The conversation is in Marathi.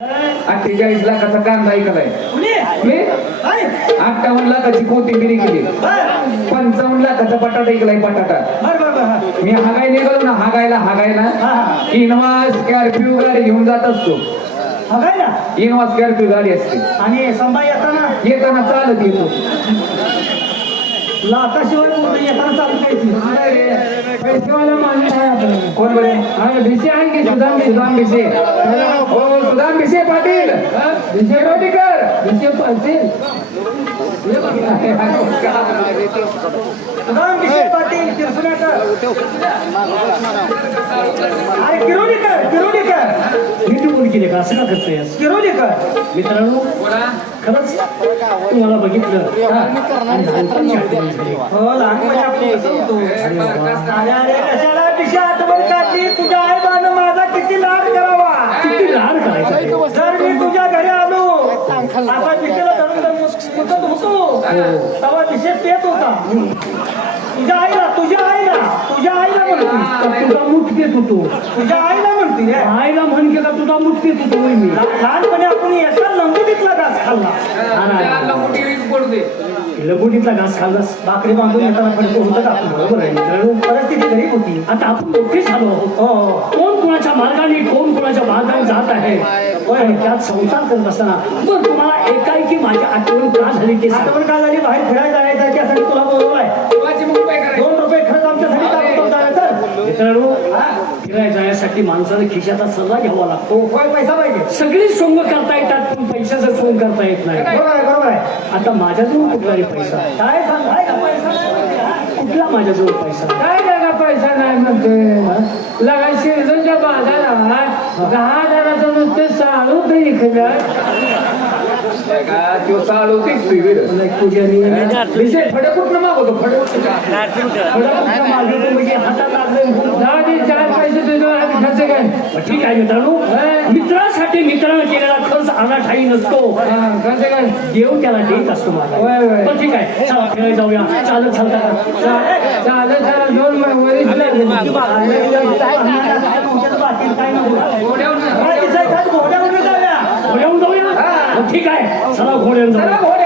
अठ्ठेचाळीस लाखाचा कांदा ऐकलाय? मी? अठ्ठावन्न लाखाची कोथिंबीर केली बर पंचावन्न लाखाचा बटाटा ऐकलाय बटाटा. बर बर बर. मी हागाय निघालो ना हागायला हागायला. इनोवा स्कॉर्पिओ गाडी घेऊन जात असतो. इनोवा स्कॉर्पिओ गाडी असते. आणि संभा येताना? येताना चालत येतो. लाताशिवाय बोलतो येताना चालू करायची. पैसेवाला माणूस आहे आपण. कोण बरे भिसे आहे की सुदाम सुदाम भिसे हो सुदाम भिसे पाटील. भिसे रोडीकर भिसे पाटील? सुदाम पाटील अरे केले का असं का करतोय? किरोलीकर मित्रांनो खरंच तुम्हाला बघितलं आणि लहानपणी आठवण झाली. हो लहानपणी आपण कसं होतो अरे वा. अरे अरे कशाला विषय आठवण काढली? तुझ्या आई बानं माझा किती लाड करावा? किती लाड करायचा ते. जर मी तुझ्या घरी आलो धरून धरून मुतत होतो. तेव्हा विषय पेत होता. तुझ्या आईला तुझ्या आईला तुझ्या आईला म्हणते तर तुझा मूठ पेत होतो. तुझ्या आईला रे. आईला म्हण केला तुझा होतो होय मी. लहानपणी आपण एका लंगोटीतला घास खाल्ला. लगोटीतला घास खाल्लास भाकरी बांधून येताना फडकं होतं का आपण बरोबर आहे. मित्रांनो परिस्थिती गरीब होती आता आपण मोठे झालो आहोत. हो. कोण कुणाच्या मार्गाने कोण कुणाच्या मार्गाने जात आहे? त्यात संसार करत असताना. मग तुम्हाला एकाएकी माझी आठवण का झाली ते सांगा. आठवण का झाली? बाहेर फिरायला जायचं त्यासाठी तुला बोलवलाय. दोन रुपये खरंच आमच्यासाठी टाकतो जायचं मित्रांनो फिरायला जाण्यासाठी माणसाला खिशाचा सल्ला घ्यावा लागतो. होय पैसा पाहिजे. सगळी सोंग करता येतात पण पैशाचं सोंग करता येत नाही. बरोबर आहे बरोबर आहे. आता माझ्याजवळ कुठला रे पैसा? काय सांग? काय का पैसा नाही? हा? कुठला माझ्याजवळ पैसा? काय लागा पैसा नाही म्हणतोय? लगा शिरजनच्या बाजारात दहा हजाराचं नुसतं साळू इकडं तो साळू पूजारी विषय फडे कुठनं मागवतो? फडे मागे म्हणजे हातात लागले दहा ते चार पैसे तुझ्या हाती खर्च काय ठीक आहे मित्रांनो मित्रासाठी मित्रानं केलेला खर्च अनाठाई नसतो हा, देव त्याला देत असतो. मला पण ठीक आहे चला फिरायला जाऊया चालत चालता चालत दोन? घोड्यावरून जाऊया ठीक आहे चला घोड्यावरून चला जाऊया घोड्यावर